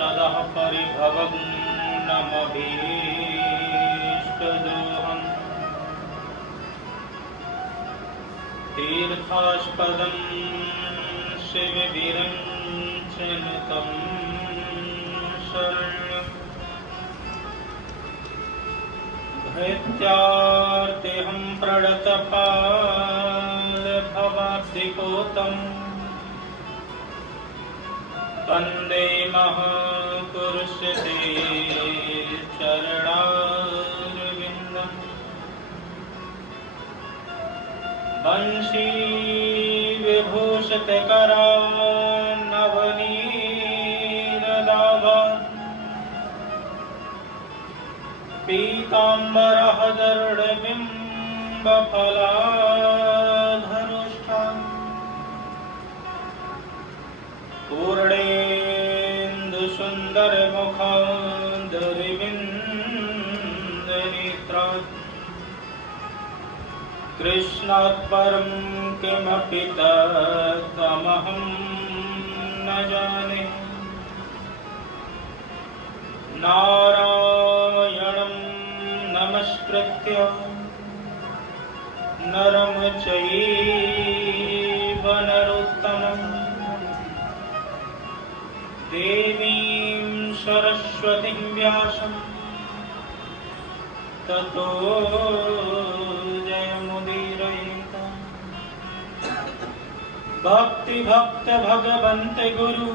सदा परिभवं नमभीष्टदोहम् तीर्थास्पदं शिवविरञ्चनुतं शरण्यम् भृत्यार्तिहं प्रणतपालभवाब्धिपोतम् वन्दे महापुरुषं ते चरणारविन्दम् वंशी विभूषितकरान्नवनीरदाभान् पीताम्बरहदर्डबिम्बफलाधनुष्ठान् पूर्णेन्दुसुन्दरमुखान्दरविन्दनेत्रात् कृष्णात् परं किमपि तत्त्वमहं न जाने। नारायणं नमस्कृत्य नरं चैव नरोत्तमं देवीं सरस्वतीं व्यासं ततो जयमुदीरयेत्। भक्ति भगवन्त गुरु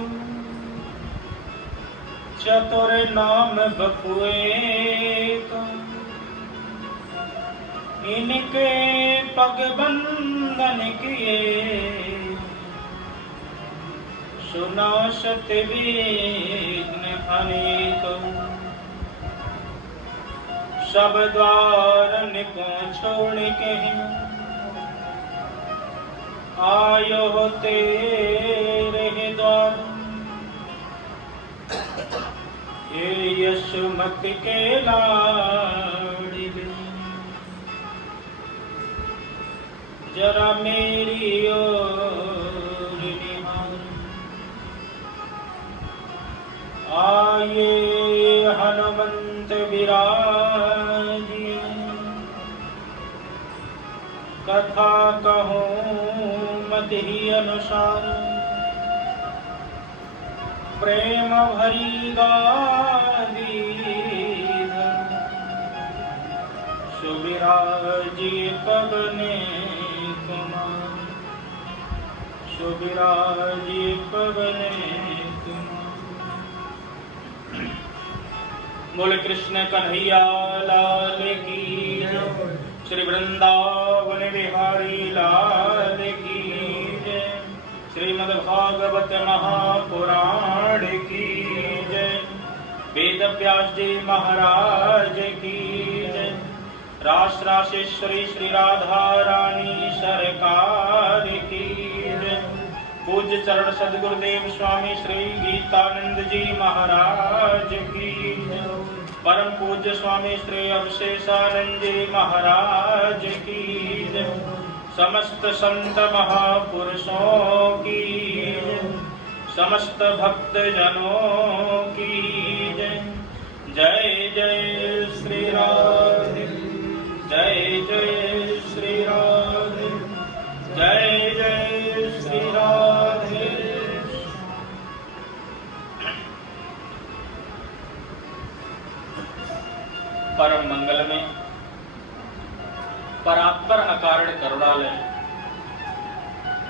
चतुर्नाम बपुएक, इनके पग बंधन किए सुनाशत विघ्न अनेक। सब द्वार को छोड़ के आयो तेरे द्वार, ये यशोमति के लाड़ी जरा मेरी ओर निहार। आये हनुमंत विराजिए, कथा कहूँ मति अनुसार। प्रेम भरी गादी सुविराजी पवने कुमार, सुविराजी पवने कुमार। बोले कृष्ण कन्हैया लाल की, श्री वृंदावन बिहारी लाल की, श्रीमद्भागवत महापुराण की जय। वेद व्यास जी महाराज की जय। रास रासेश्वरी श्री राधा रानी सरकार की जय। पूज्य चरण सद्गुरुदेव स्वामी श्री गीतानंद जी महाराज की जय। परम पूज्य स्वामी श्री अवशेषानंद जी महाराज की जय। समस्त संत महापुरुषों की जय। समस्त भक्त जनों की जय। जय जय श्री राधे, जय जय श्री राधे, जय जय श्री राधे। परम मंगल में परात्पर अकारण करुणालय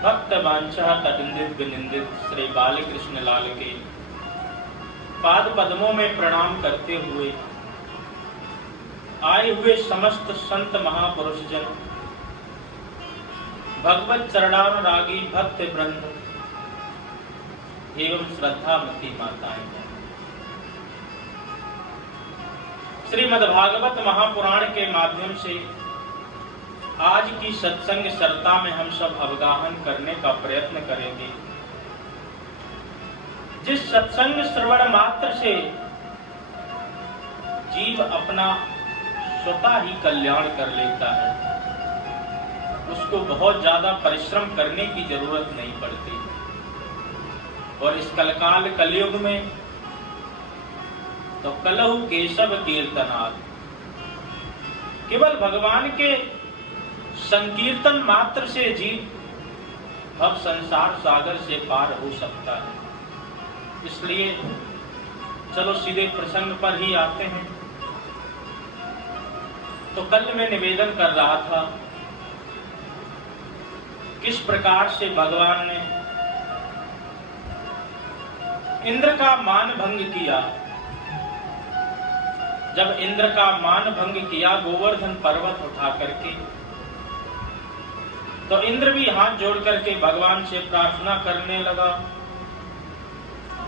भक्त वांछा तटिंदित विनिंदित श्री बाल कृष्ण लाल के पाद पद्मों में प्रणाम करते हुए आए हुए समस्त संत महापुरुष जन, भगवत चरणानुरागी भक्त वृंद एवं श्रद्धामती माताएं, श्रीमद्भागवत महापुराण के माध्यम से आज की सत्संग सरता में हम सब अवगाहन करने का प्रयत्न करेंगे। जिस सत्संग श्रवण मात्र से जीव अपना स्वतः ही कल्याण कर लेता है, उसको बहुत ज्यादा परिश्रम करने की जरूरत नहीं पड़ती। और इस कलकाल कलयुग में तो कलहु केशव कीर्तनात्, केवल भगवान के संकीर्तन मात्र से जीव अब संसार सागर से पार हो सकता है। इसलिए चलो सीधे प्रसंग पर ही आते हैं। तो कल मैं निवेदन कर रहा था किस प्रकार से भगवान ने इंद्र का मान भंग किया। जब इंद्र का मान भंग किया गोवर्धन पर्वत उठा करके, तो इंद्र भी हाथ जोड़ करके भगवान से प्रार्थना करने लगा।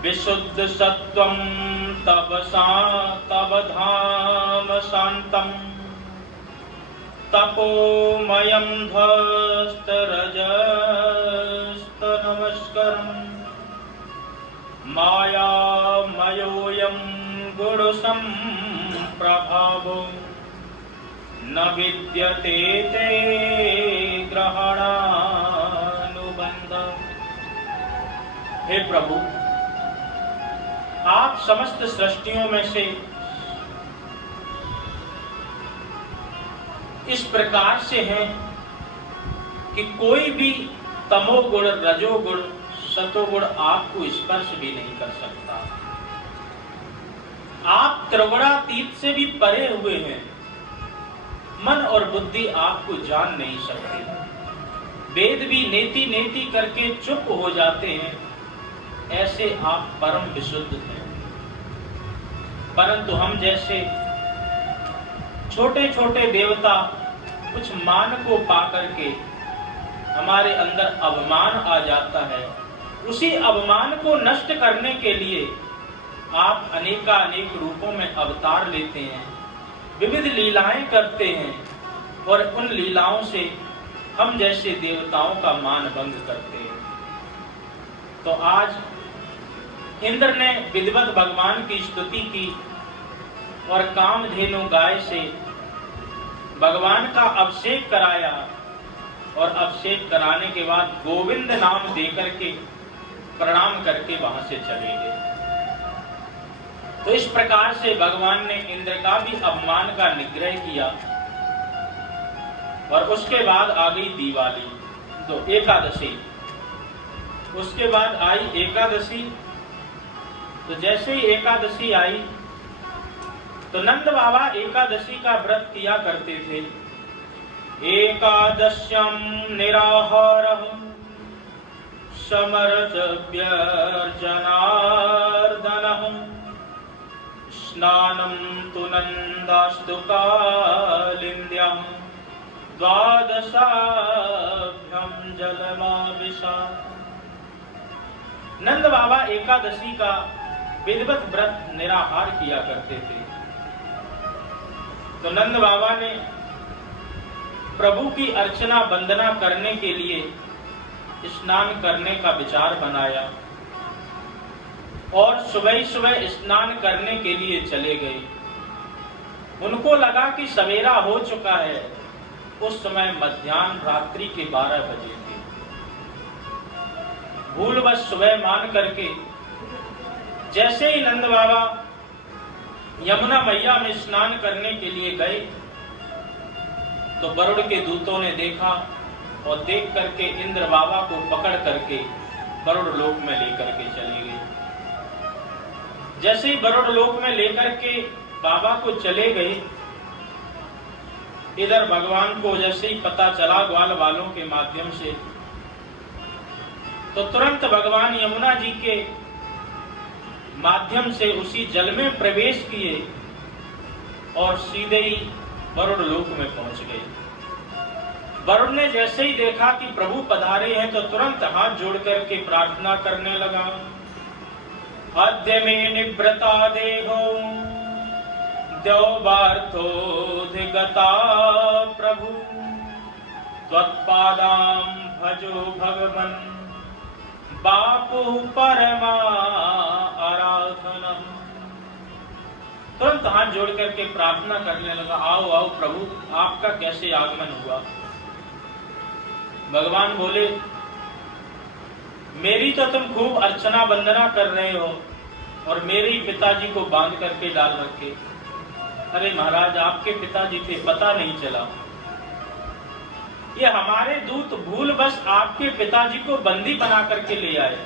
विशुद्ध सत्वं तब धाम शांतम तपोमयं ध्वस्त रजस्त नमस्करम् मायामयोऽयं गुणसं प्रभावो न विद्यते ते ग्रहणानुबंध। हे प्रभु, आप समस्त सृष्टियों में से इस प्रकार से हैं कि कोई भी तमोगुण, रजोगुण, सतोगुण आपको स्पर्श भी नहीं कर सकता। आप त्रिगुणातीत से भी परे हुए हैं। मन और बुद्धि आपको जान नहीं सकते। वेद भी नेति नेति करके चुप हो जाते हैं। ऐसे आप परम विशुद्ध हैं। परंतु हम जैसे छोटे छोटे देवता कुछ मान को पाकर के हमारे अंदर अभिमान आ जाता है। उसी अभिमान को नष्ट करने के लिए आप अनेकानेक रूपों में अवतार लेते हैं, विविध लीलाएं करते हैं और उन लीलाओं से हम जैसे देवताओं का मान भंग करते हैं। तो आज इंद्र ने विधिवत भगवान की स्तुति की और कामधेनु गाय से भगवान का अभिषेक कराया और अभिषेक कराने के बाद गोविंद नाम देकर के प्रणाम करके वहां से चले गए। तो इस प्रकार से भगवान ने इंद्र का भी अपमान का निग्रह किया। और उसके बाद आ गई दिवाली, तो एकादशी। उसके बाद आई एकादशी। तो जैसे ही एकादशी आई तो नंद बाबा एकादशी का व्रत किया करते थे। एकादश्यम निराहारः समर्चव्यर्जनार्दनः स्नानं तु नन्दास्तु कालिन्द्यां द्वादशाभ्यं जलमाविशा। नंद बाबा एकादशी का विधिवत व्रत निराहार किया करते थे। तो नंद बाबा ने प्रभु की अर्चना वंदना करने के लिए स्नान करने का विचार बनाया और सुबह सुबह स्नान करने के लिए चले गए। उनको लगा कि सवेरा हो चुका है। उस समय मध्याह्न रात्रि के 12 बजे थे। भूलवश सुबह मान करके जैसे ही नंद बाबा यमुना मैया में स्नान करने के लिए गए तो वरुण के दूतों ने देखा और देख करके इंद्र बाबा को पकड़ करके वरुण लोक में लेकर के चले गए। जैसे ही वरुण लोक में लेकर के बाबा को चले गए, इधर भगवान को जैसे ही पता चला ग्वाल वालों के माध्यम से, तो तुरंत भगवान यमुना जी के माध्यम से उसी जल में प्रवेश किए और सीधे ही वरुण लोक में पहुंच गए। वरुण ने जैसे ही देखा कि प्रभु पधारे हैं तो तुरंत हाथ जोड़ करके प्रार्थना करने लगा। अद्य मे निवृता देहो द्यौबार्थोऽधिगता प्रभु त्वत्पादां भजो भगवन् बापु परमा आराधनम्। तुरंत हाथ जोड़ करके प्रार्थना करने लगा, आओ आओ प्रभु, आपका कैसे आगमन हुआ। भगवान बोले, मेरी तो तुम खूब अर्चना वंदना कर रहे हो और मेरे ही पिताजी को बांध करके डाल रखे। अरे महाराज, आपके पिताजी थे, पता नहीं चला। ये हमारे दूत भूलवश आपके पिताजी को बंदी बना करके ले आए।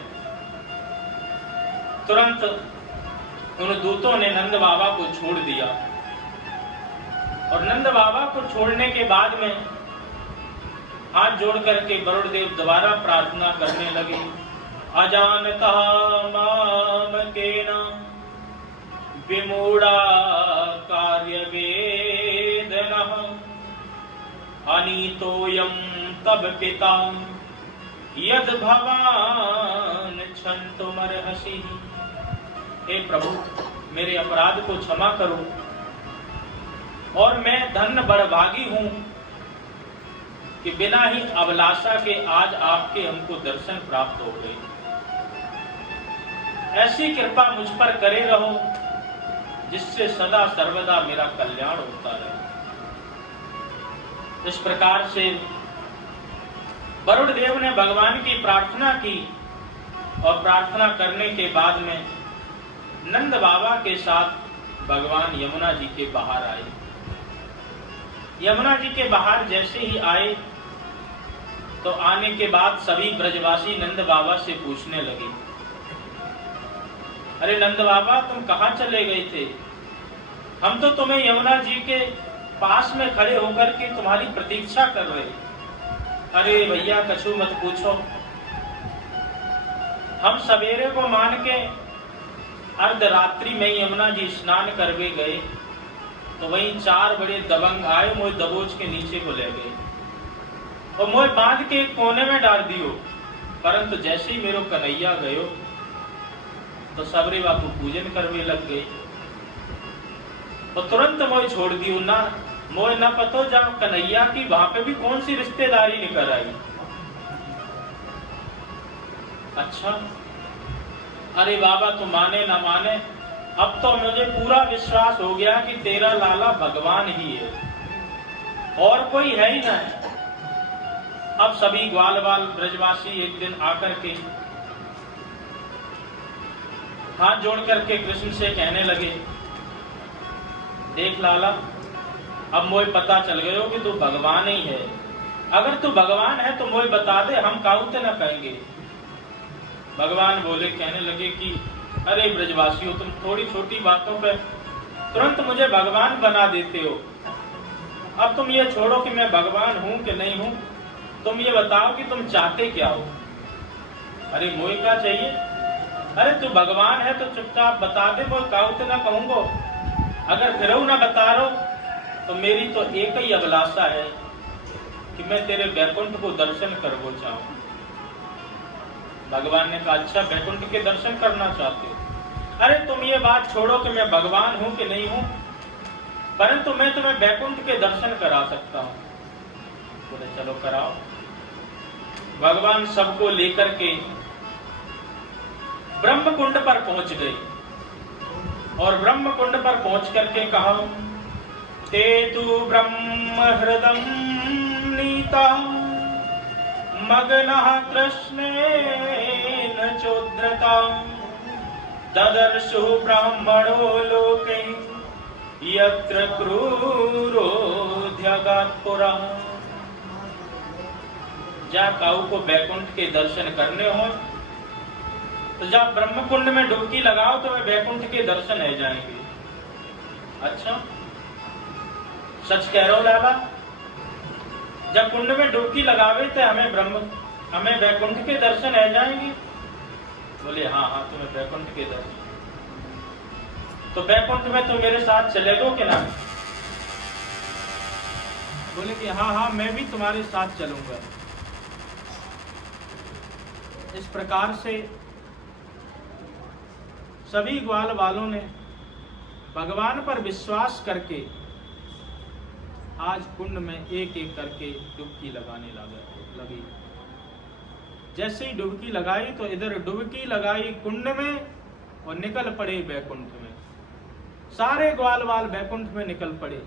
तुरंत उन दूतों ने नंद बाबा को छोड़ दिया और नंद बाबा को छोड़ने के बाद में हाथ जोड़ करके वरुणदेव दोबारा प्रार्थना करने लगे। अजानता माम केना विमूढ़ा कार्य वेदनः अनीतोयम तब पिता यद भवान क्षन्तुमर्हसि। हे प्रभु, मेरे अपराध को क्षमा करो और मैं धन्य बड़भागी हूं कि बिना ही अभिलाषा के आज आपके हमको दर्शन प्राप्त हो गए। ऐसी कृपा मुझ पर करे रहो जिससे सदा सर्वदा मेरा कल्याण होता रहे। इस प्रकार से वरुण देव ने भगवान की प्रार्थना की और प्रार्थना करने के बाद में नंद बाबा के साथ भगवान यमुना जी के बाहर आए। यमुना जी के बाहर जैसे ही आए तो आने के बाद सभी ब्रजवासी नंद बाबा से पूछने लगे, अरे नंद बाबा, तुम कहाँ चले गए थे? हम तो तुम्हें यमुना जी के पास में खड़े होकर के तुम्हारी प्रतीक्षा कर रहे। अरे भैया, कछु मत पूछो। हम सवेरे को मान के अर्धरात्रि में यमुना जी स्नान करवे गए तो वहीं 4 बड़े दबंग आए, मोह दबोच के नीचे को ले गए और मोह बांध के एक कोने में डाल दियो। परंतु जैसे ही मेरो कन्हैया गयो तो सबरे बापू पूजन करवे लग गए और तुरंत मोह छोड़ दियो ना। मोह न पतो जब कन्हैया की वहां पे भी कौन सी रिश्तेदारी निकल आई। अच्छा, अरे बाबा, तू माने ना माने, अब तो मुझे पूरा विश्वास हो गया कि तेरा लाला भगवान ही है और कोई है ही ना। अब सभी ग्वाल बाल ब्रजवासी एक दिन आकर के हाथ जोड़ करके कृष्ण से कहने लगे, देख लाला, अब मोए पता चल गयो कि तू भगवान ही है। अगर तू भगवान है तो मोए बता दे, हम काउते न कहेंगे। भगवान बोले, कहने लगे कि अरे ब्रजवासियों, तुम थोड़ी छोटी बातों पे तुरंत मुझे भगवान बना देते हो। अब तुम ये छोड़ो कि मैं भगवान हूं कि नहीं हूं, तुम ये बताओ कि तुम चाहते क्या हो। अरे मोए क्या चाहिए? अरे तू भगवान है तो चुपचाप बता दे, मोए काउते न कहूंगो। अगर फिर ना बता रहो तो मेरी तो एक ही अभिलाषा है कि मैं तेरे वैकुंठ को दर्शन करना चाहूं। भगवान ने कहा, अच्छा, वैकुंठ के दर्शन करना चाहते हो? अरे तुम ये बात छोड़ो कि मैं भगवान हूं कि नहीं हूं, परंतु मैं तुम्हें वैकुंठ के दर्शन करा सकता हूं। बोले, चलो कराओ। भगवान सबको लेकर के ब्रह्म कुंड पर पहुंच गए और ब्रह्म कुंड पर पहुंच करके कहा, ते तु ब्रह्म हृदं नीता मग्नः कृष्णेन चोद्रता ददर्शु ब्राह्मणो लोके यत्र क्रूरोऽध्यगात्पुरः। जा काऊ को वैकुंठ के दर्शन करने हो तो जा ब्रह्म कुंड में डुबकी लगाओ तो मैं वैकुंठ के दर्शन हो जाएंगे। अच्छा, सच कह रहे हो लाला? जब कुंड में डुबकी लगावे तो हमें वैकुंठ के दर्शन हो जाएंगे? बोले, हाँ हाँ, तुम्हें वैकुंठ के दर्शन। तो वैकुंठ में तुम मेरे साथ चलेगो कि ना? बोले कि हाँ हाँ, मैं भी तुम्हारे साथ चलूंगा। इस प्रकार से सभी ग्वाल वालों ने भगवान पर विश्वास करके आज कुंड में एक एक करके डुबकी लगाने लगी। जैसे ही डुबकी लगाई तो इधर डुबकी लगाई कुंड में और निकल पड़े वैकुंठ में। सारे ग्वाल वाल वैकुंठ में निकल पड़े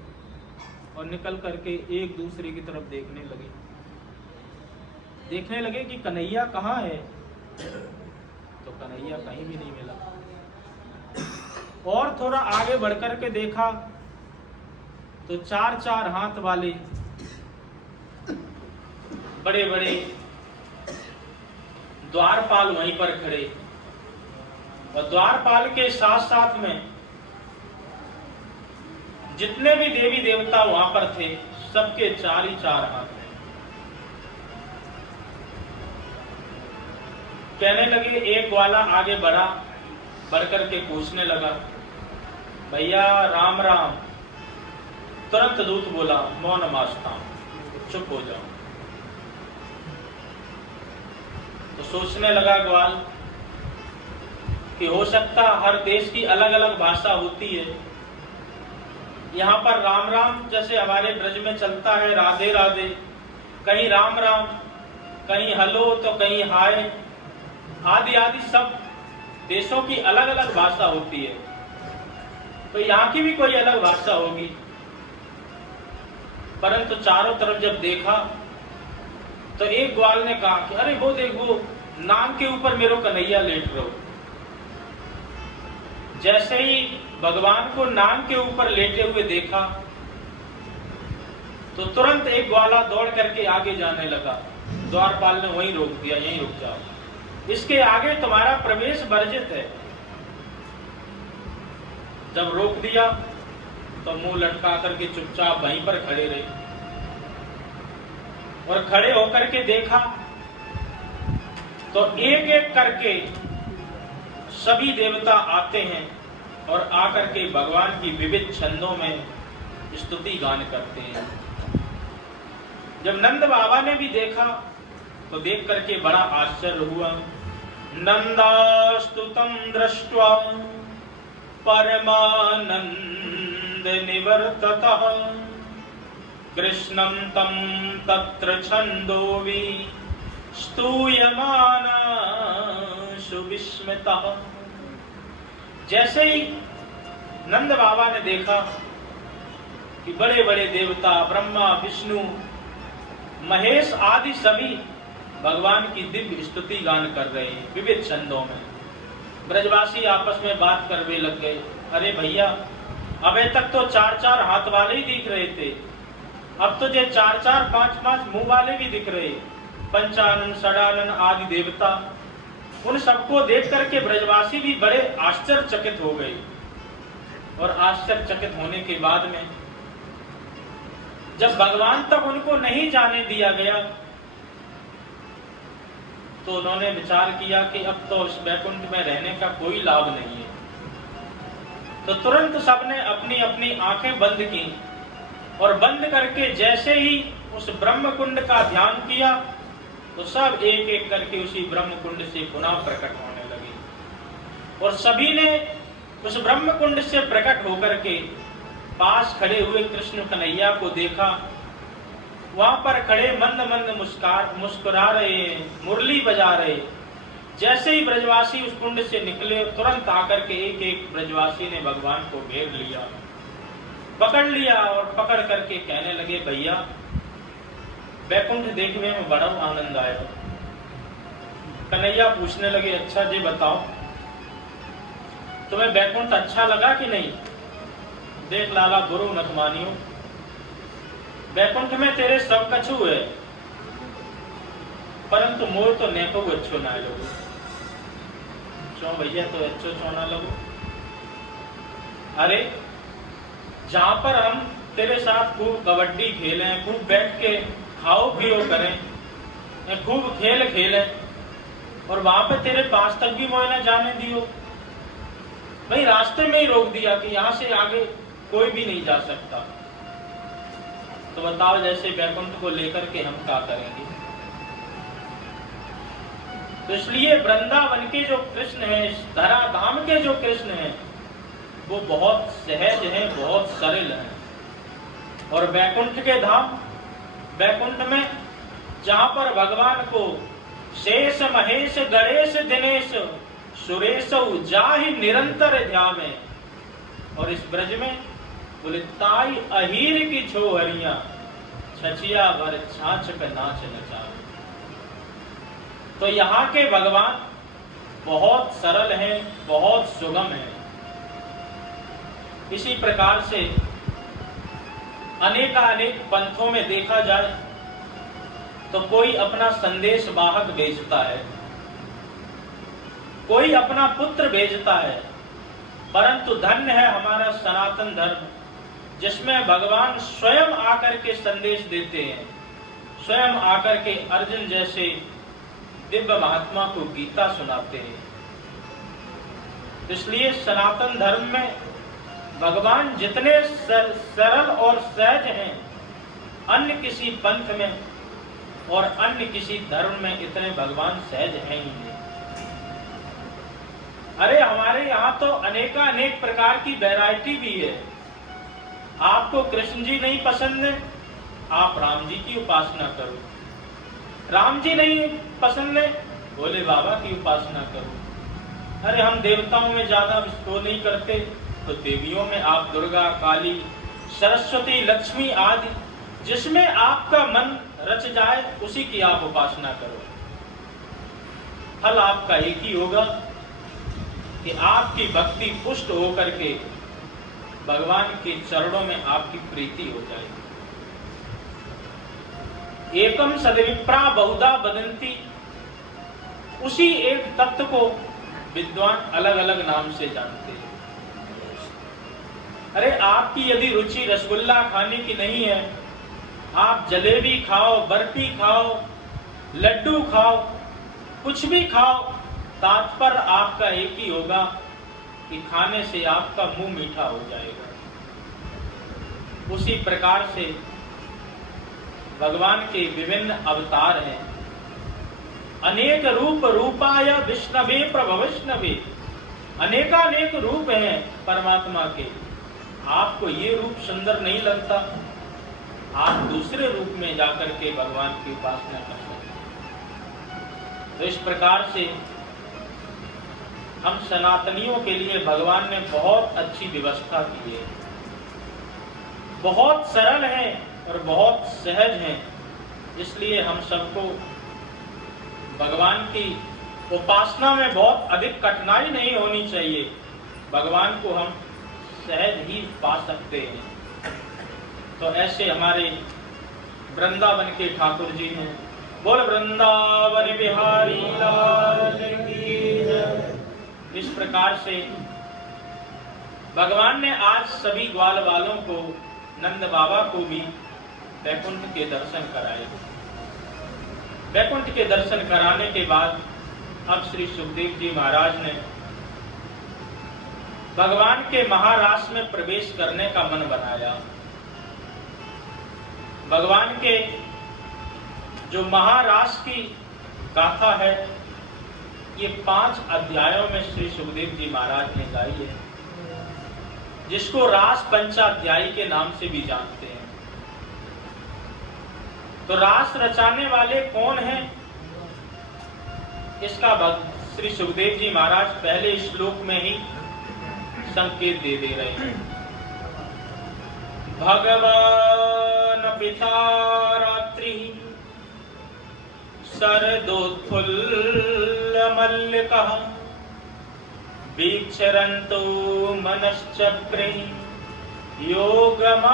और निकल करके एक दूसरे की तरफ देखने लगे कि कन्हैया कहाँ है। तो कन्हैया कहीं भी नहीं मिला। और थोड़ा आगे बढ़कर के देखा तो 4-4 हाथ वाले बड़े बड़े द्वारपाल वहीं पर खड़े, और द्वारपाल के साथ साथ में जितने भी देवी देवता वहां पर थे सबके 4 ही 4 हाथ हैं। कहने लगे, एक ग्वाला आगे बढ़ करके पूछने लगा, भैया राम राम। तुरंत दूत बोला, मौन मास्ता, चुप हो जाओ। तो सोचने लगा ग्वाल कि हो सकता हर देश की अलग अलग भाषा होती है, यहाँ पर राम राम जैसे हमारे ब्रज में चलता है राधे राधे, कहीं राम राम, कहीं हेलो तो कहीं हाय, आदि आदि सब देशों की अलग अलग भाषा होती है, तो यहाँ की भी कोई अलग भाषा होगी। परंतु चारों तरफ जब देखा तो एक ग्वाल ने कहा कि अरे वो देखो, नाम के ऊपर मेरो कन्हैया लेट रहो। जैसे ही भगवान को नाम के ऊपर लेटे हुए देखा तो तुरंत एक ग्वाला दौड़ करके आगे जाने लगा। द्वारपाल ने वहीं रोक दिया, यहीं रुक जाओ, इसके आगे तुम्हारा प्रवेश वर्जित है। जब रोक दिया तो मुंह लटका करके चुपचाप वहीं पर खड़े रहे, और खड़े होकर के देखा तो एक एक करके सभी देवता आते हैं और आकर के भगवान की विविध छंदों में स्तुति गान करते हैं। जब नंद बाबा ने भी देखा तो देख करके बड़ा आश्चर्य हुआ। नंदास्तुतं दृष्ट्वा परमानंद निवर्ततः कृष्णं तं तत्र छंदोवि स्तूयमाना सुविस्मितः। जैसे ही नंद बाबा ने देखा कि बड़े बड़े देवता ब्रह्मा विष्णु महेश आदि सभी भगवान की दिव्य स्तुति गान कर रहे हैं विविध छंदों में, ब्रजवासी आपस में बात करने लग गए, अरे भैया अबे तक तो 4-4 हाथ वाले ही दिख रहे थे, अब तो ये 4-4 5-5 मुंह वाले भी दिख रहे, पंचानन षडानन आदि देवता। उन सबको देख करके ब्रजवासी भी बड़े आश्चर्यचकित हो गए, और आश्चर्यचकित होने के बाद में जब भगवान तक उनको नहीं जाने दिया गया तो उन्होंने विचार किया कि अब तो इस वैकुंठ में रहने का कोई लाभ नहीं है। तो तुरंत सबने अपनी अपनी आंखें बंद की, और बंद करके जैसे ही उस ब्रह्म कुंड का ध्यान किया तो सब एक एक करके उसी ब्रह्म कुंड से पुनः प्रकट होने लगे, और सभी ने उस ब्रह्म कुंड से प्रकट होकर के पास खड़े हुए कृष्ण कन्हैया को देखा। वहां पर खड़े मंद मंद मुस्कुरा रहे, मुरली बजा रहे। जैसे ही ब्रजवासी उस कुंड से निकले तुरंत आकर के एक एक ब्रजवासी ने भगवान को घेर लिया, पकड़ लिया, और पकड़ करके कहने लगे, भैया वैकुंठ देखने में बड़ा आनंद आया। कन्हैया पूछने लगे, अच्छा जी बताओ तुम्हें वैकुंठ अच्छा लगा कि नहीं? देख लाला गुरु नथ मानियो, वैकुंठ में तेरे सब कछु है, परंतु मोर तो नेको अच्छो ना लगो। क्यों भैया तो अच्छो चौना लगो? अरे जहां पर हम तेरे साथ खूब कबड्डी खेलें, खूब बैठ के खाओ पियो करें, खूब खेल खेलें, और वहां पे तेरे पास तक भी मोह न जाने दियो। भाई रास्ते में ही रोक दिया कि यहां से आगे कोई भी नहीं जा सकता। तो बताओ जैसे वैकुंठ को लेकर के हम क्या करेंगे? तो इसलिए वृंदावन के जो कृष्ण हैं, धरा धाम के जो कृष्ण हैं, वो बहुत सहज हैं, बहुत सरल हैं। और वैकुंठ के धाम, वैकुंठ में जहां पर भगवान को शेष महेश गणेश दिनेश सुरेश जाहि निरंतर ध्यावे, और इस ब्रज में बुलताई अहीर की छोहरियां छचिया वर छाछ पे नाच नचावे। तो यहाँ के भगवान बहुत सरल हैं, बहुत सुगम हैं। इसी प्रकार से अनेकानेक पंथों में देखा जाए तो कोई अपना संदेश वाहक भेजता है, कोई अपना पुत्र भेजता है, परंतु धन्य है हमारा सनातन धर्म जिसमें भगवान स्वयं आकर के संदेश देते हैं, स्वयं आकर के अर्जुन जैसे दिव्य महात्मा को गीता सुनाते हैं। इसलिए सनातन धर्म में भगवान जितने सरल और सहज हैं, अन्य किसी पंथ में और अन्य किसी धर्म में इतने भगवान सहज हैं ही नहीं। अरे हमारे यहाँ तो अनेक प्रकार की वैरायटी भी है। आपको कृष्ण जी नहीं पसंद है, आप राम जी की उपासना करो। राम जी नहीं पसंद है, भोले बाबा की उपासना करो। अरे हम देवताओं में ज्यादा विश्वास नहीं करते, तो देवियों में आप दुर्गा, काली, सरस्वती, लक्ष्मी आदि जिसमें आपका मन रच जाए उसी की आप उपासना करो। फल आपका एक ही होगा कि आपकी भक्ति पुष्ट होकर के भगवान के चरणों में आपकी प्रीति हो जाएगी। एकम सदविप्रा बहुधा वदन्ति, उसी एक तत्व को विद्वान अलग अलग नाम से जानते हैं। अरे आपकी यदि रुचि रसगुल्ला खाने की नहीं है, आप जलेबी खाओ, बर्फी खाओ, लड्डू खाओ, कुछ भी खाओ, तात्पर्य आपका एक ही होगा कि खाने से आपका मुंह मीठा हो जाएगा। उसी प्रकार से भगवान के विभिन्न अवतार हैं। अनेक रूप रूपाय विष्णवे प्रभविष्णवे, अनेकानेक रूप हैं परमात्मा के। आपको ये रूप सुंदर नहीं लगता, आप दूसरे रूप में जाकर के भगवान की उपासना कर सकते हैं। तो इस प्रकार से हम सनातनियों के लिए भगवान ने बहुत अच्छी व्यवस्था की है, बहुत सरल है और बहुत सहज है। इसलिए हम सबको भगवान की उपासना में बहुत अधिक कठिनाई नहीं होनी चाहिए। भगवान को हम सहज ही पा सकते हैं। तो ऐसे हमारे वृंदावन के ठाकुर जी हैं। बोल वृंदावन बिहारी लाल की जय। इस प्रकार से भगवान ने आज सभी ग्वाल वालों को, नंद बाबा को भी वैकुंठ के दर्शन कराए। वैकुंठ के दर्शन कराने के बाद अब श्री सुखदेव जी महाराज ने भगवान के महारास में प्रवेश करने का मन बनाया। भगवान के जो महारास की गाथा है, ये 5 अध्यायों में श्री सुखदेव जी महाराज ने गाई है, जिसको रास पंचाध्यायी के नाम से भी जानते हैं। तो रास रचाने वाले कौन हैं, इसका श्री सुखदेव जी महाराज पहले श्लोक में ही संकेत दे रहे हैं। भगवान पिता रात्रि शरदोत्फुल्ल मल्लिकः वीक्षरन्तो मनश्चक्रे योगमायहमुपश्रितः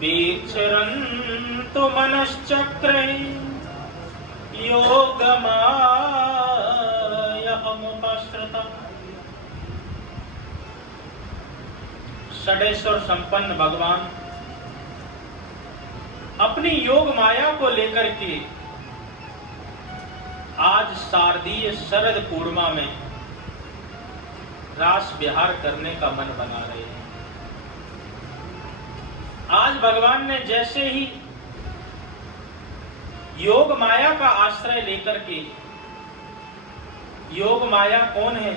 वीक्षरन्तु मनश्चक्रे योगमायहमुपश्रितः। षडेश्वर संपन्न भगवान अपनी योग माया को लेकर के आज शारदीय शरद पूर्णिमा में रास विहार करने का मन बना रहे हैं। आज भगवान ने जैसे ही योग माया का आश्रय लेकर के, योग माया कौन है?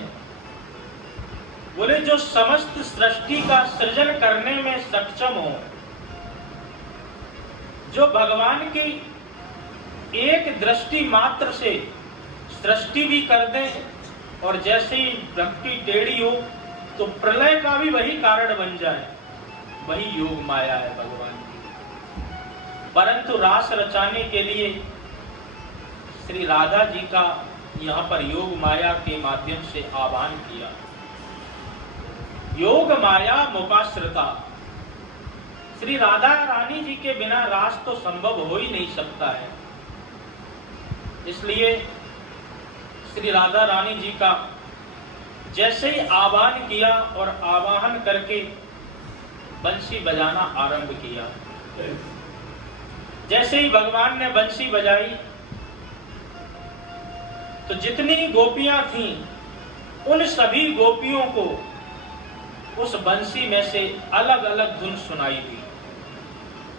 बोले जो समस्त सृष्टि का सृजन करने में सक्षम हो, जो भगवान की एक दृष्टि मात्र से सृष्टि भी कर दे और जैसे ही भक्ति टेढ़ी हो तो प्रलय का भी वही कारण बन जाए, वही योग माया है भगवान की। परंतु रास रचाने के लिए श्री राधा जी का यहाँ पर योग माया के माध्यम से आह्वान किया। योग माया मुपाश्रिता, श्री राधा रानी जी के बिना रास तो संभव हो ही नहीं सकता है। इसलिए श्री राधा रानी जी का जैसे ही आह्वान किया और आवाहन करके बंसी बजाना आरंभ किया। जैसे ही भगवान ने बंसी बजाई तो जितनी गोपियां थीं उन सभी गोपियों को उस बंसी में से अलग अलग धुन सुनाई दी।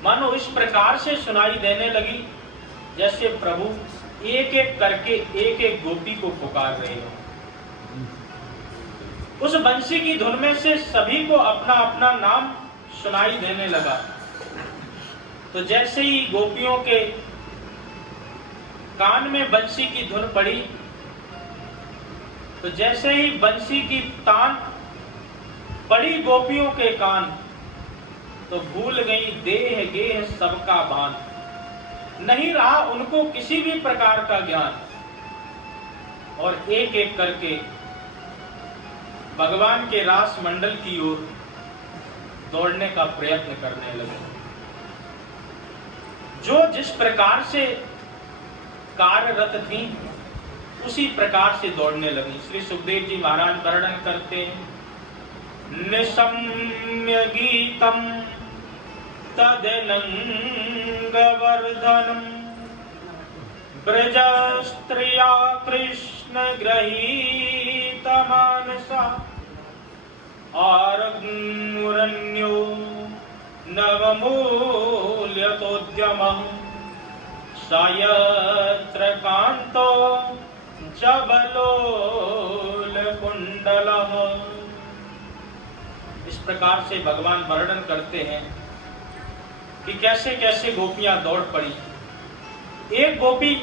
मानो इस प्रकार से सुनाई देने लगी जैसे प्रभु एक एक करके एक एक गोपी को पुकार रहे हो। उस बंसी की धुन में से सभी को अपना अपना नाम सुनाई देने लगा। तो जैसे ही गोपियों के कान में बंसी की धुन पड़ी, तो जैसे ही बंसी की तान पड़ी गोपियों के कान, तो भूल गई देह गेह सबका भान। नहीं रहा उनको किसी भी प्रकार का ज्ञान, और एक एक करके भगवान के रास मंडल की ओर दौड़ने का प्रयत्न करने लगे। जो जिस प्रकार से कार्यरत थी उसी प्रकार से दौड़ने लगी। श्री सुखदेव जी महाराज वर्णन करते हैं, निशम्य गीतम तदनंगवर्धनम ब्रजस्त्रिया कृष्ण गृहीत मानसा आरग्मुरन्यो नवमूल्यतोद्यमः सायत्र कांतो जबलोलकुंडलः। इस प्रकार से भगवान वर्णन करते हैं कि कैसे कैसे गोपियां दौड़ पड़ी। एक गोपी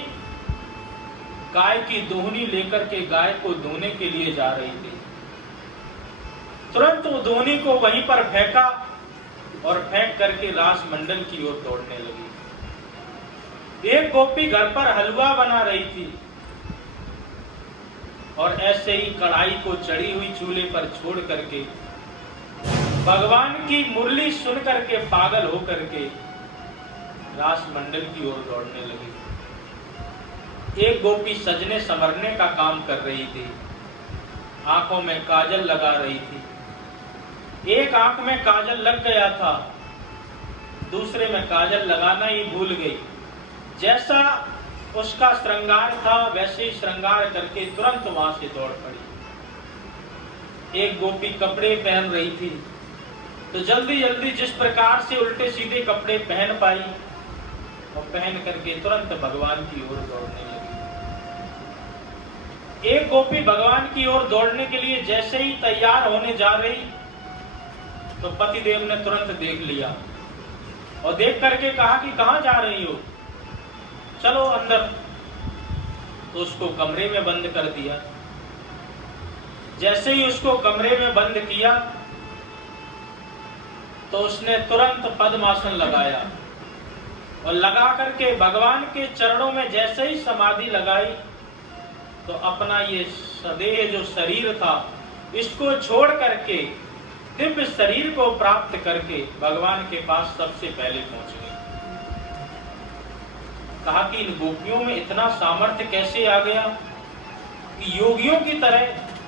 गाय की दोहनी लेकर के गाय को धोने के लिए जा रही थी। तुरंत वो दोहनी को वहीं पर फेंका और फेंक करके रास मंडल की ओर दौड़ने लगी। एक गोपी घर पर हलवा बना रही थी और ऐसे ही कढ़ाई को चढ़ी हुई चूल्हे पर छोड़ करके भगवान की मुरली सुन करके पागल हो करके रास मंडल की ओर दौड़ने लगी। एक गोपी सजने संवरने का काम कर रही थी, आंखों में काजल लगा रही थी। एक आंख में काजल लग गया था, दूसरे में काजल लगाना ही भूल गई। जैसा उसका श्रृंगार था वैसे ही श्रृंगार करके तुरंत वहां से दौड़ पड़ी। एक गोपी कपड़े पहन रही थी तो जल्दी जल्दी जिस प्रकार से उल्टे सीधे कपड़े पहन पाई और पहन करके तुरंत भगवान की ओर दौड़ने लगी। एक गोपी भगवान की ओर दौड़ने के लिए जैसे ही तैयार होने जा रही तो पतिदेव ने तुरंत देख लिया और देख करके कहा कि कहां जा रही हो, चलो अंदर। तो उसको कमरे में बंद कर दिया। जैसे ही उसको कमरे में बंद किया तो उसने तुरंत पद्मासन लगाया और लगा करके भगवान के चरणों में जैसे ही समाधि लगाई तो अपना ये सदेह जो शरीर था इसको छोड़ करके दिव्य शरीर को प्राप्त करके भगवान के पास सबसे पहले पहुंच गई। कहा कि इन गोपियों में इतना सामर्थ्य कैसे आ गया कि योगियों की तरह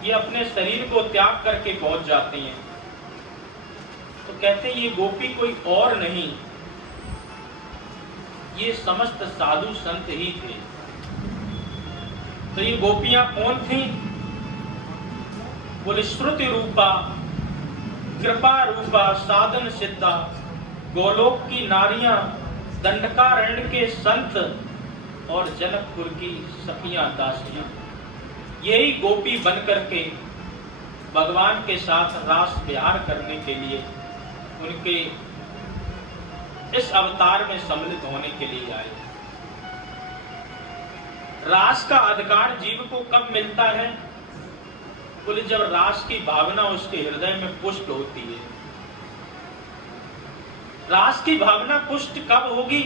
ये अपने शरीर को त्याग करके पहुंच जाती हैं। तो कहते ये गोपी कोई और नहीं, ये समस्त साधु संत ही थे। तो ये गोपियां कौन थी? बोले श्रुति रूपा, कृपा रूपा, साधन सिद्धा, गोलोक की नारियां, दंडकारण्य के संत और जनकपुर की सखियां दासियां। यही गोपी बन करके भगवान के साथ रास विहार करने के लिए उनके इस अवतार में सम्मिलित होने के लिए आए। रास का अधिकार जीव को कब मिलता है? बोले जब रास की भावना उसके हृदय में पुष्ट होती है। रास की भावना पुष्ट कब होगी?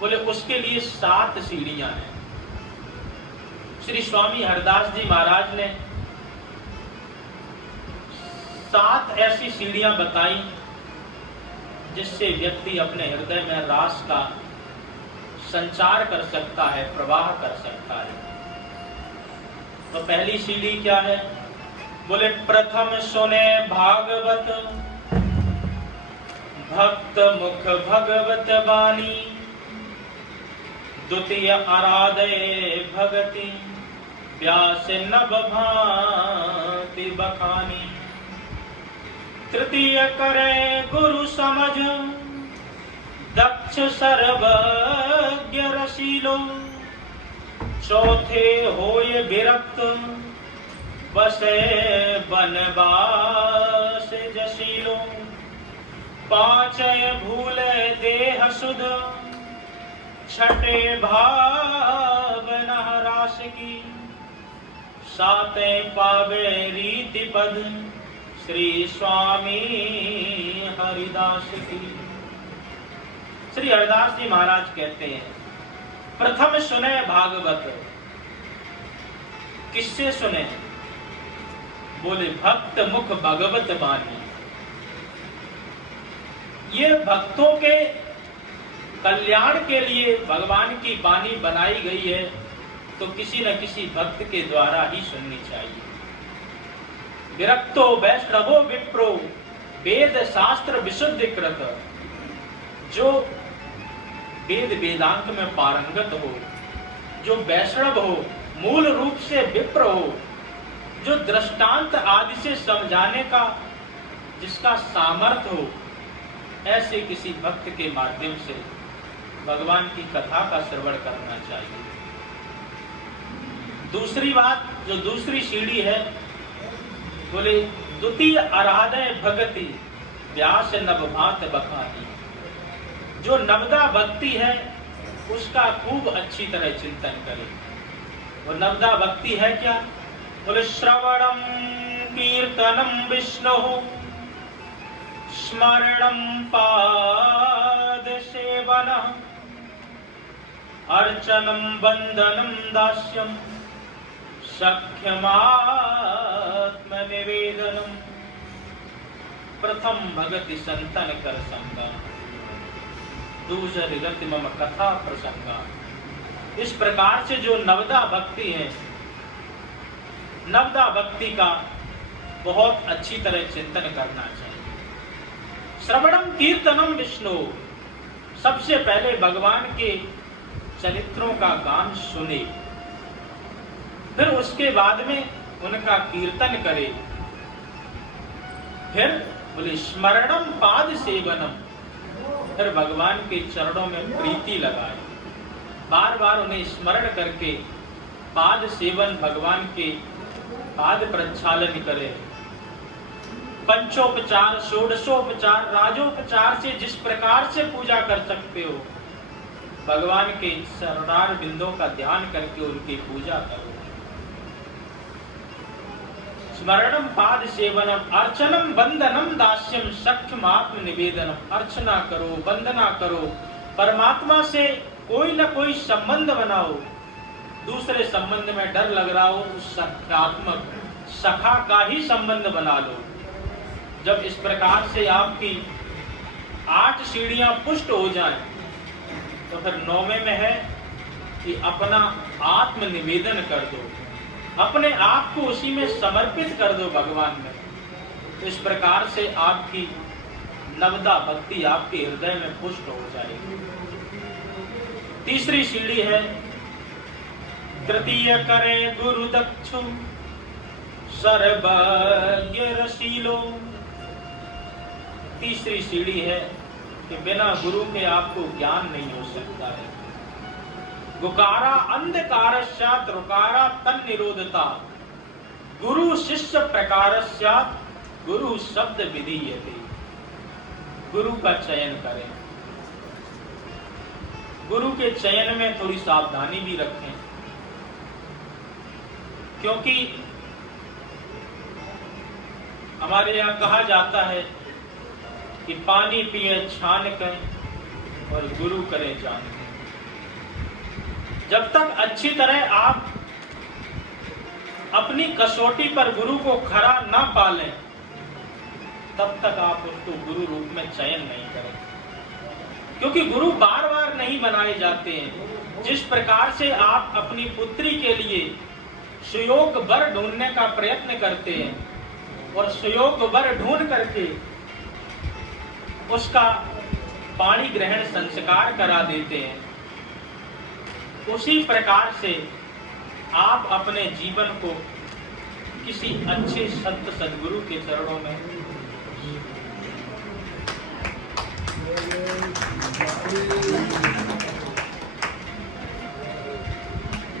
बोले उसके लिए 7 सीढ़ियां हैं। श्री स्वामी हरदास जी महाराज ने 7 ऐसी सीढ़ियां बताई जिससे व्यक्ति अपने हृदय में रास का संचार कर सकता है, प्रवाह कर सकता है। तो पहली सीढ़ी क्या है? बोले प्रथम सुने भागवत, भक्त मुख भगवत वाणी, द्वितीय आराधे भगति, व्यास नभ भांति बखानी, तृतीय करे गुरु समझ, दक्ष सर्वज्ञ रसीलो, चौथे होय विरक्त, बसे बनवास जसीलो, पांचय भूले देह सुध, छठे भावना रास की, सातें पावे रीति पद, श्री स्वामी हरिदास की। श्री हरिदास जी महाराज कहते हैं प्रथम सुने भागवत। किससे सुने? बोले भक्त मुख भगवत वाणी। ये भक्तों के कल्याण के लिए भगवान की वाणी बनाई गई है, तो किसी न किसी भक्त के द्वारा ही सुननी चाहिए। विरक्तो वैष्णवो विप्रो, वेद शास्त्र विशुद्धि कृत। जो वेद वेदांत में पारंगत हो, जो वैष्णव हो, मूल रूप से विप्र हो, जो दृष्टांत आदि से समझाने का जिसका सामर्थ्य हो, ऐसे किसी भक्त के माध्यम से भगवान की कथा का श्रवण करना चाहिए। दूसरी बात, जो दूसरी सीढ़ी है, बोले द्वितीय आराधय भगति, व्यास नव भांत बखानी। जो नवदा भक्ति है उसका खूब अच्छी तरह चिंतन करे। वो नवदा भक्ति है क्या? बोले श्रवणम कीर्तनम विष्णु, स्मरणम पाद सेवनम, अर्चनम वंदनम दास्यम, सख्यमात्म निवेदनम, प्रथम भगति संतन कर संगा, दूसरी रति मम कथा प्रसंगा। इस प्रकार से जो नवदा भक्ति है, नवदा भक्ति का बहुत अच्छी तरह चिंतन करना चाहिए। श्रवणम कीर्तनम विष्णु, सबसे पहले भगवान के चरित्रों का गान सुने, फिर उसके बाद में उनका कीर्तन करे। फिर बोले स्मरणम पाद सेवनम, फिर भगवान के चरणों में प्रीति लगाए, बार बार उन्हें स्मरण करके पाद सेवन, भगवान के पाद प्रक्षालन करे। पंचोपचार, षोडशोपचार, राजोपचार से जिस प्रकार से पूजा कर सकते हो, भगवान के चरणार बिंदों का ध्यान करके उनकी पूजा करो। स्मरणम पाद सेवनम, अर्चनम वंदनम दास्यम, सख्यम आत्म निवेदनम। अर्चना करो, वंदना करो, परमात्मा से कोई न कोई संबंध बनाओ। दूसरे संबंध में डर लग रहा हो तो सख्यात्मक, सखा का ही संबंध बना लो। जब इस प्रकार से आपकी 8 सीढ़ियां पुष्ट हो जाएं, तो फिर 9वें में है कि अपना आत्म निवेदन कर दो, अपने आप को उसी में समर्पित कर दो भगवान में। इस प्रकार से आपकी नवदा भक्ति आपके हृदय में पुष्ट हो जाएगी। तीसरी सीढ़ी है तृतीय करे गुरु दक्षु, सर्वज्ञ रसीलो। तीसरी सीढ़ी है कि बिना गुरु के आपको ज्ञान नहीं हो सकता है। गुकारा अंधकारस्यात् रुकारा तन निरोधता, गुरु शिष्य प्रकारस्यात् गुरु शब्द विधीयते। गुरु का चयन करें। गुरु के चयन में थोड़ी सावधानी भी रखें, क्योंकि हमारे यहाँ कहा जाता है कि पानी पिए छान कर और गुरु करें जान कर। जब तक अच्छी तरह आप अपनी कसौटी पर गुरु को खरा ना पालें, तब तक आप उसको गुरु रूप में चयन नहीं करें, क्योंकि गुरु बार बार नहीं बनाए जाते हैं। जिस प्रकार से आप अपनी पुत्री के लिए सुयोग वर ढूंढने का प्रयत्न करते हैं और सुयोग वर ढूंढ करके उसका पाणी ग्रहण संस्कार करा देते हैं, उसी प्रकार से आप अपने जीवन को किसी अच्छे संत सद्गुरु के चरणों में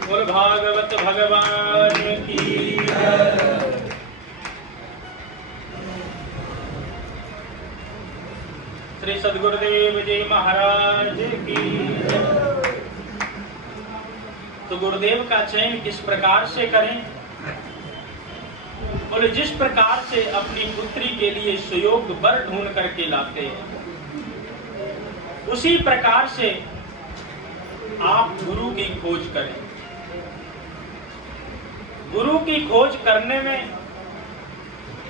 बोल भागवत भगवान की श्री सद्गुरुदेव जी महाराज की। तो गुरुदेव का चयन किस प्रकार से करें? बोले जिस प्रकार से अपनी पुत्री के लिए सुयोग वर ढूंढ करके लाते हैं, उसी प्रकार से आप गुरु की खोज करें। गुरु की खोज करने में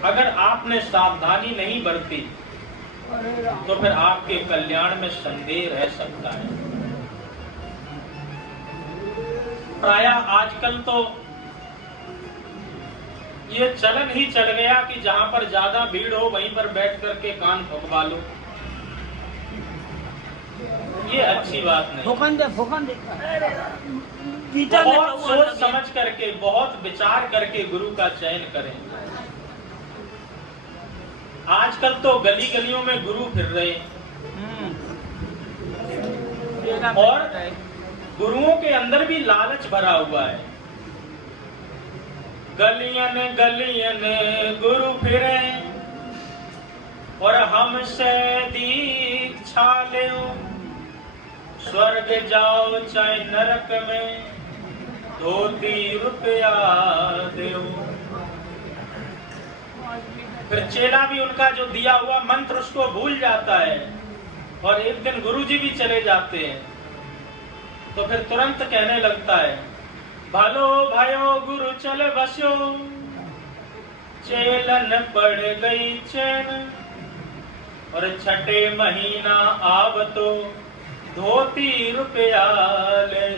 अगर आपने सावधानी नहीं बरती तो फिर आपके कल्याण में संदेह रह सकता है। प्रायः आजकल तो ये चलन ही चल गया कि जहां पर ज्यादा भीड़ हो वहीं पर बैठ करके कान भगवा लो। ये अच्छी बात नहीं। बहुत सोच समझ करके, बहुत विचार करके गुरु का चयन करें। आजकल तो गली गलियों में गुरु फिर रहे और गुरुओं के अंदर भी लालच भरा हुआ है। गलियन गलियन गुरु फिरे और हमसे दीक्षा ले, स्वर्ग जाओ चाहे नरक में धोती रुपया दो। फिर चेला भी उनका जो दिया हुआ मंत्र उसको भूल जाता है और एक दिन गुरुजी भी चले जाते हैं तो फिर तुरंत कहने लगता है, भलो भयो गुरु चल बस्यो, चेलन पड़ गई चैन, और छठे महीना आव तो धोती रुपया ले।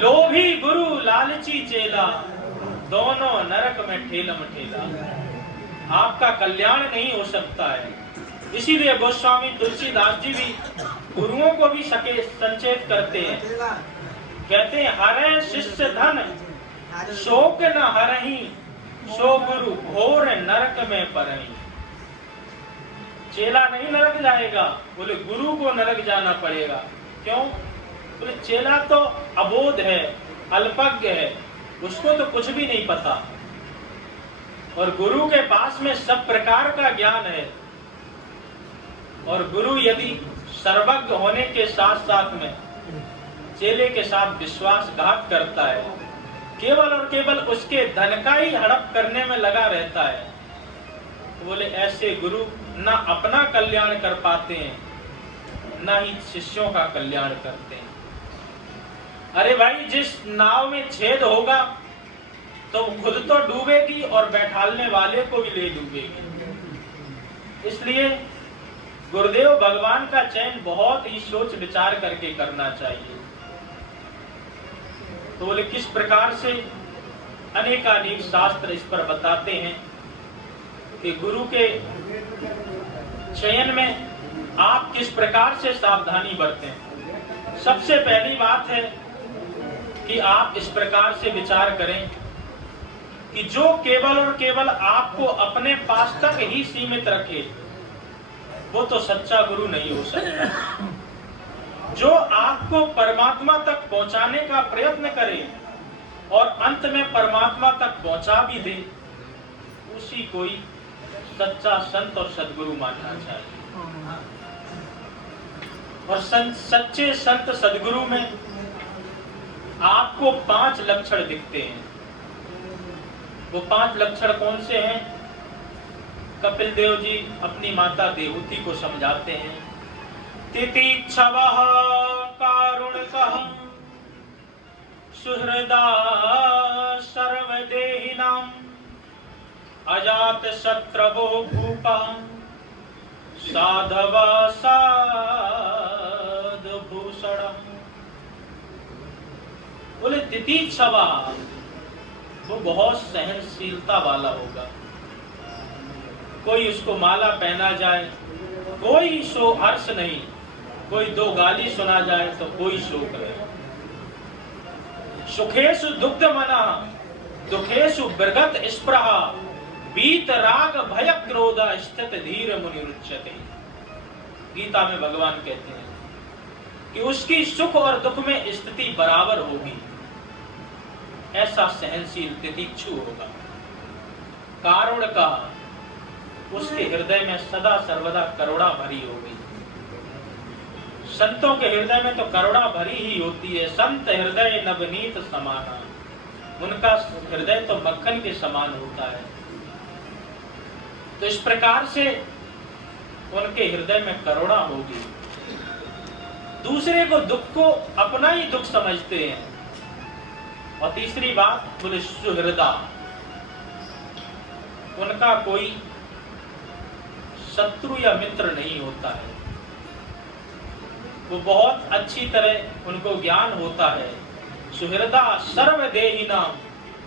लोभी गुरु लालची चेला, दोनों नरक में ठेलम ठेला। आपका कल्याण नहीं हो सकता है। इसीलिए गोस्वामी तुलसीदास जी भी गुरुओं को भी संचेत करते हैं। कहते हैं, हरे शिष्य धन शोक न हरही, सो गुरु घोर नरक में परही। चेला नहीं नरक जाएगा, बोले गुरु को नरक जाना पड़ेगा। क्यों? बोले चेला तो अबोध है, अल्पज्ञ है, उसको तो कुछ भी नहीं पता, और गुरु के पास में सब प्रकार का ज्ञान है। और गुरु यदि सर्वज्ञ होने के साथ साथ में चेले के साथ विश्वासघात करता है, केवल और केवल उसके धन का ही हड़प करने में लगा रहता है, तो बोले ऐसे गुरु ना अपना कल्याण कर पाते हैं, ना ही शिष्यों का कल्याण करते हैं। अरे भाई, जिस नाव में छेद होगा तो खुद तो डूबेगी और बैठालने वाले को भी ले डूबेगी। इसलिए गुरुदेव भगवान का चयन बहुत ही सोच विचार करके करना चाहिए। तो बोले किस प्रकार से? अनेकानेक शास्त्र इस पर बताते हैं कि गुरु के चयन में आप किस प्रकार से सावधानी बरतें। सबसे पहली बात है कि आप इस प्रकार से विचार करें कि जो केवल और केवल आपको अपने पास तक ही सीमित रखे, वो तो सच्चा गुरु नहीं हो सकता। जो आपको परमात्मा तक पहुंचाने का प्रयत्न करे और अंत में परमात्मा तक पहुंचा भी दे, उसी कोई सच्चा संत और सद्गुरु मानना चाहिए। और सच्चे संत सद्गुरु में आपको 5 लक्षण दिखते हैं। वो 5 लक्षण कौन से हैं? कपिल देव जी अपनी माता देवहूति को समझाते हैं। तितिक्षवः कारुणिकः सुहृदा देहिनाम अजात शत्रवो भूपा साधव साधभूषण। बोले तितीक्षवा वो बहुत सहनशीलता वाला होगा। कोई उसको माला पहना जाए कोई शो हर्ष नहीं, कोई दो गाली सुना जाए तो कोई शोक नहीं। सुखेशु दुग्ध मना दुखेशु बिरगत स्पृहा बीत राग भय क्रोध स्थित धीर मुनि रुच्यते। गीता में भगवान कहते हैं कि उसकी सुख और दुख में स्थिति बराबर होगी, ऐसा सहनशील तितिक्षु होगा। कारुण का उसके हृदय में सदा सर्वदा करुणा भरी होगी। संतों के हृदय में तो करुणा भरी ही होती है। संत हृदय नवनीत समाना, उनका हृदय तो मक्खन के समान होता है। तो इस प्रकार से उनके हृदय में करुणा होगी। दूसरे को दुख को अपना ही दुख समझते हैं। और तीसरी बात बोले सुहृदा, उनका कोई शत्रु या मित्र नहीं होता है। वो बहुत अच्छी तरह उनको ज्ञान होता है। सुहृदा सर्वदेहिना,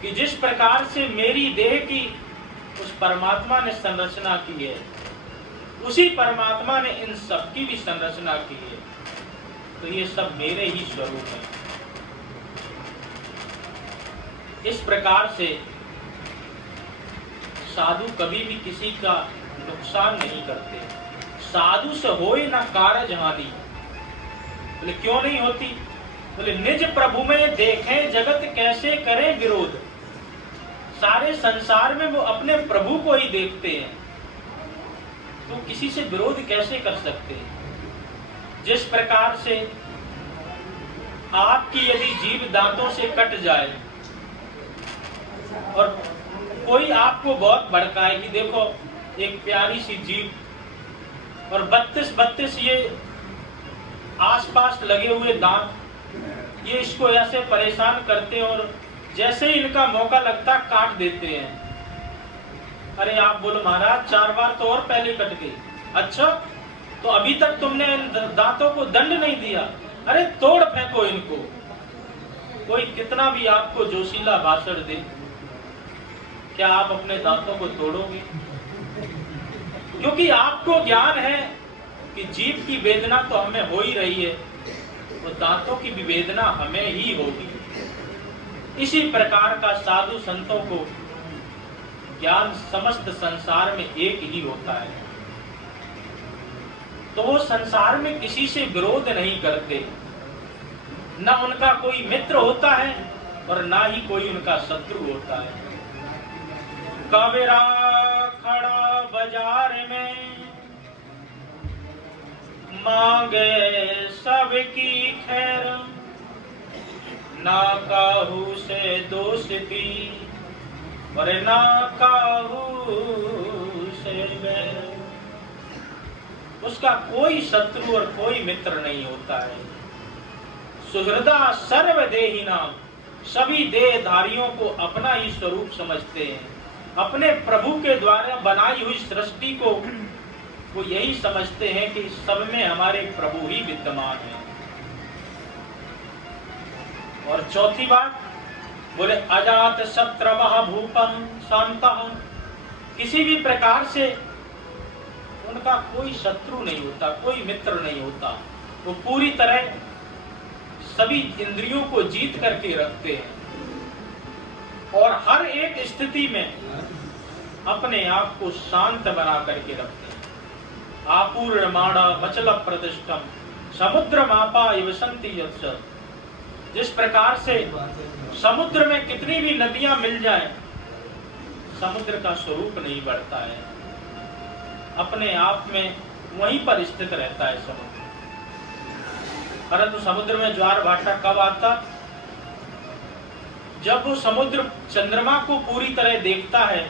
कि जिस प्रकार से मेरी देह की उस परमात्मा ने संरचना की है, उसी परमात्मा ने इन सब की भी संरचना की है। तो ये सब मेरे ही स्वरूप है। इस प्रकार से साधु कभी भी किसी का नुकसान नहीं करते। साधु से होए ना कारज हानि। बोले क्यों नहीं होती? बोले निज प्रभु में देखें जगत कैसे करे विरोध। सारे संसार में वो अपने प्रभु को ही देखते हैं, तो किसी से विरोध कैसे कर सकते हैं? जिस प्रकार से आपकी यदि जीभ दांतों से कट जाए और कोई आपको बहुत भड़काए कि देखो एक प्यारी सी जीभ और 32 ये आसपास लगे हुए दांत, ये इसको ऐसे परेशान करते हैं और जैसे ही इनका मौका लगता काट देते हैं। अरे आप बोलो महाराज 4 बार तो और पहले कट गई। अच्छा तो अभी तक तुमने इन दांतों को दंड नहीं दिया? अरे तोड़ फेंको इनको। कोई कितना भी आपको जोशीला भाषण दे, क्या आप अपने दांतों को तोड़ोगे? क्योंकि आपको ज्ञान है कि जीभ की वेदना तो हमें हो ही रही है, तो दांतों की भी वेदना हमें ही होगी। इसी प्रकार का साधु संतों को ज्ञान समस्त संसार में एक ही होता है। तो वो संसार में किसी से विरोध नहीं करते, न उनका कोई मित्र होता है और ना ही कोई उनका शत्रु होता है। कबीरा खड़ा बाजार में मांगे सबकी खैर, ना काहू से दोस्ती और ना काहू से बैर। उसका कोई शत्रु और कोई मित्र नहीं होता है। सुहृदा सर्वदेहिना, सभी देहधारियों को अपना ही स्वरूप समझते हैं। अपने प्रभु के द्वारा बनाई हुई सृष्टि को वो यही समझते हैं कि सब में हमारे प्रभु ही विद्यमान है। और चौथी बात बोले अजात शत्रवः भूपं शांतः, किसी भी प्रकार से उनका कोई शत्रु नहीं होता, कोई मित्र नहीं होता। वो पूरी तरह सभी इंद्रियों को जीत करके रखते हैं और हर एक स्थिति में अपने आप को शांत बना करके रखते हैं। आपूर्णमाणा मचल प्रतिष्ठम समुद्र मापा इवसंति यत्स। जिस प्रकार से समुद्र में कितनी भी नदियां मिल जाएं, समुद्र का स्वरूप नहीं बढ़ता है, अपने आप में वहीं पर स्थित रहता है समुद्र। परंतु समुद्र में ज्वार भाटा कब आता? जब वो समुद्र चंद्रमा को पूरी तरह देखता है,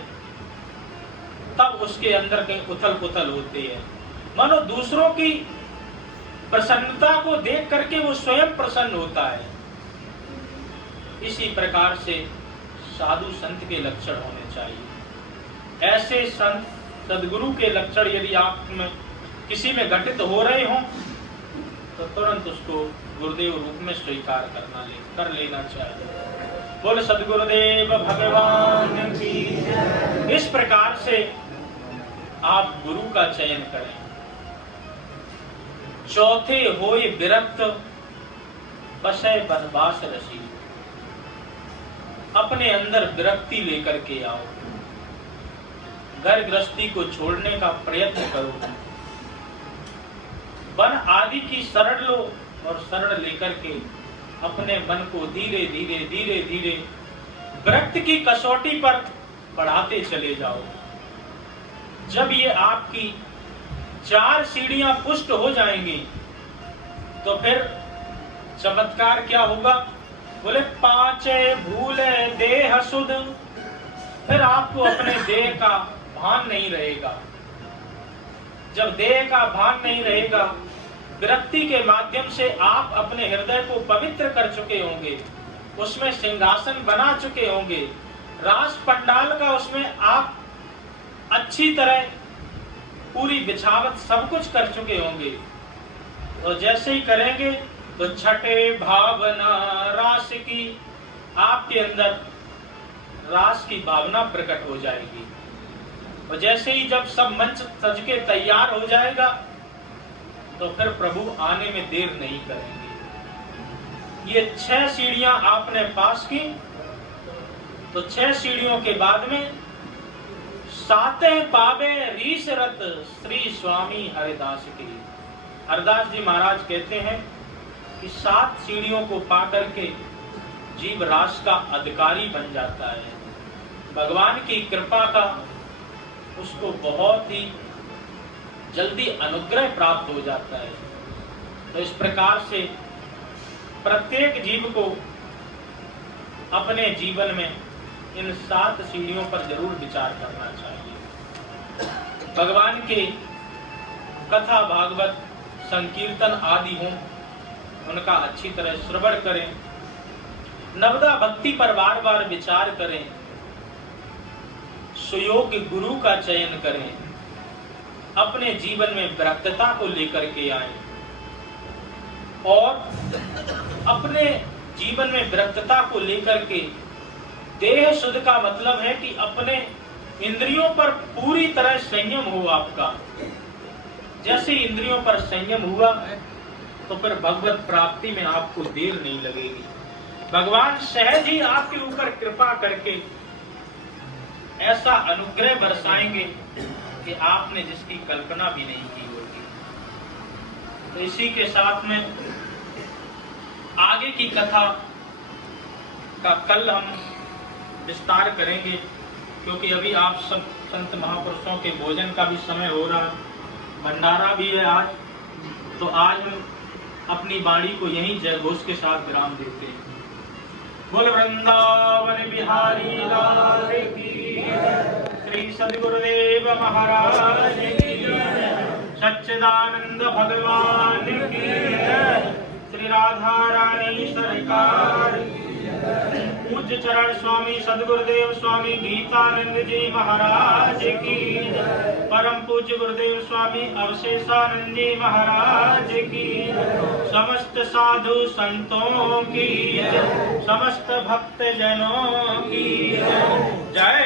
तब उसके अंदर कहीं उथल पुथल होती है। मानो दूसरों की प्रसन्नता को देख करके वो स्वयं प्रसन्न होता है। इसी प्रकार से साधु संत के लक्षण होने चाहिए। ऐसे संत सदगुरु के लक्षण यदि आप में किसी में घटित हो रहे हों तो तुरंत उसको गुरुदेव रूप में स्वीकार कर लेना चाहिए। बोल सदगुरुदेव भगवान की। इस प्रकार से आप गुरु का चयन करें। चौथे होए विरक्त बसै बनवास रसी। अपने अंदर विरक्ति लेकर के आओ, घर गृहस्थी को छोड़ने का प्रयत्न करो, वन आदि की शरण लो और शरण लेकर के अपने मन को धीरे धीरे विरक्त की कसौटी पर बढ़ाते चले जाओ। जब ये आपकी 4 सीढ़ियां पुष्ट हो जाएंगी तो फिर चमत्कार क्या होगा? बोले 5 भूले देह सुध। फिर आपको अपने देह का भान नहीं रहेगा। जब देह का भान नहीं रहेगा, विरक्ति के माध्यम से आप अपने हृदय को पवित्र कर चुके होंगे, उसमें सिंहासन बना चुके होंगे, रास पंडाल का उसमें आप अच्छी तरह पूरी बिछावट सब कुछ कर चुके होंगे। तो जैसे ही करेंगे तो छठे भावना रास की, आपके अंदर रास की भावना प्रकट हो जाएगी। और जैसे ही जब सब मंच सज के तैयार हो जाएगा तो फिर प्रभु आने में देर नहीं करेंगे। ये 6 सीढ़ियां आपने पास की तो 6 सीढ़ियों के बाद में 7 पावे रीस रत श्री स्वामी हरिदास की। हरिदास जी महाराज कहते हैं कि 7 सीढ़ियों को पा करके जीव रास का अधिकारी बन जाता है। भगवान की कृपा का उसको बहुत ही जल्दी अनुग्रह प्राप्त हो जाता है। तो इस प्रकार से प्रत्येक जीव को अपने जीवन में इन 7 सीढ़ियों पर जरूर विचार करना चाहिए। भगवान के कथा भागवत संकीर्तन आदि हों, उनका अच्छी तरह श्रवण करें, नवदा भक्ति पर बार बार विचार करें, सुयोग्य गुरु का चयन करें, अपने जीवन में विरक्तता को लेकर के आए और अपने जीवन में विरक्तता को लेकर के देह शुद्ध का मतलब है कि अपने इंद्रियों पर पूरी तरह संयम हो आपका। जैसे इंद्रियों पर संयम हुआ तो फिर भगवत प्राप्ति में आपको देर नहीं लगेगी। भगवान सहज ही आपके ऊपर कृपा करके ऐसा अनुग्रह बरसाएंगे कि आपने जिसकी कल्पना भी नहीं की होगी। तो इसी के साथ में आगे की कथा का कल हम विस्तार करेंगे, क्योंकि अभी आप सब संत महापुरुषों के भोजन का भी समय हो रहा, भंडारा भी है आज। तो आज हम अपनी वाणी को यहीं जय घोष के साथ विराम देते हैं। बोल वृंदावन बिहारी लाल की, श्री सद्गुरुदेव महाराज की, सच्चिदानंद भगवान की, श्री राधा रानी सरकार की, पूज्य चरण स्वामी सद्गुरुदेव स्वामी गीतानंद जी महाराज की, परम पूज्य गुरुदेव स्वामी अवशेषानंद जी महाराज की, समस्त साधु संतों की, समस्त भक्त जनों की जय।